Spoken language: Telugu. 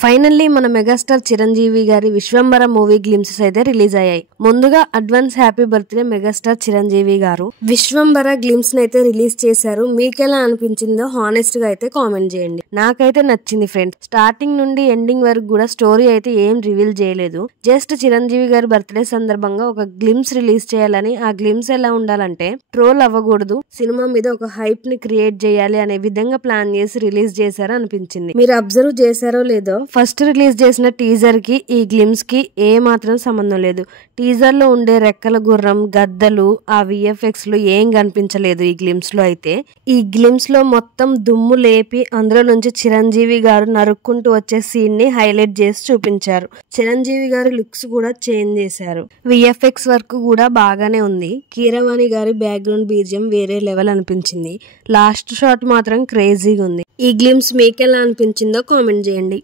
ఫైనల్లీ మన మెగాస్టార్ చిరంజీవి గారి విశ్వంబర మూవీ గ్లిమ్సెస్ అయితే రిలీజ్ అయ్యాయి. ముందుగా advance happy birthday megastar Chiranjeevi గారు. విశ్వంబర గ్లిమ్స్ అయితే రిలీజ్ చేశారు. మీకెలా అనిపించిందో హానెస్ట్ గా అయితే కామెంట్ చేయండి. నాకైతే నచ్చింది ఫ్రెండ్స్. స్టార్టింగ్ నుండి ఎండింగ్ వరకు కూడా స్టోరీ అయితే ఏం రివీల్ చేయలేదు. జస్ట్ చిరంజీవి గారి బర్త్డే సందర్భంగా ఒక గ్లిమ్స్ రిలీజ్ చేయాలని, ఆ గ్లిమ్స్ ఎలా ఉండాలంటే ట్రోల్ అవ్వకూడదు, సినిమా మీద ఒక హైప్ ని క్రియేట్ చేయాలి అనే విధంగా ప్లాన్ చేసి రిలీజ్ చేశారు అనిపించింది. మీరు అబ్జర్వ్ చేశారో లేదో, ఫస్ట్ రిలీజ్ చేసిన టీజర్ కి ఈ గ్లిమ్స్ కి ఏ మాత్రం సంబంధం లేదు. టీజర్ లో ఉండే రెక్కల గుర్రం, గద్దలు, ఆ విఎఫ్ఎక్స్ లు ఏం కనిపించలేదు ఈ గ్లిమ్స్ లో. అయితే ఈ గ్లిమ్స్ లో మొత్తం దుమ్ము లేపి అందులో నుంచి చిరంజీవి గారు నరుక్కుంటూ వచ్చే సీన్ ని హైలైట్ చేసి చూపించారు. చిరంజీవి గారి లుక్స్ కూడా చేంజ్ చేశారు. విఎఫ్ఎక్స్ వర్క్ కూడా బాగానే ఉంది. కీరవాణి గారి బ్యాక్గ్రౌండ్ బీజియం వేరే లెవెల్ అనిపించింది. లాస్ట్ షాట్ మాత్రం క్రేజీగా ఉంది. ఈ గ్లిమ్స్ మీకెలా అనిపించిందో కామెంట్ చేయండి.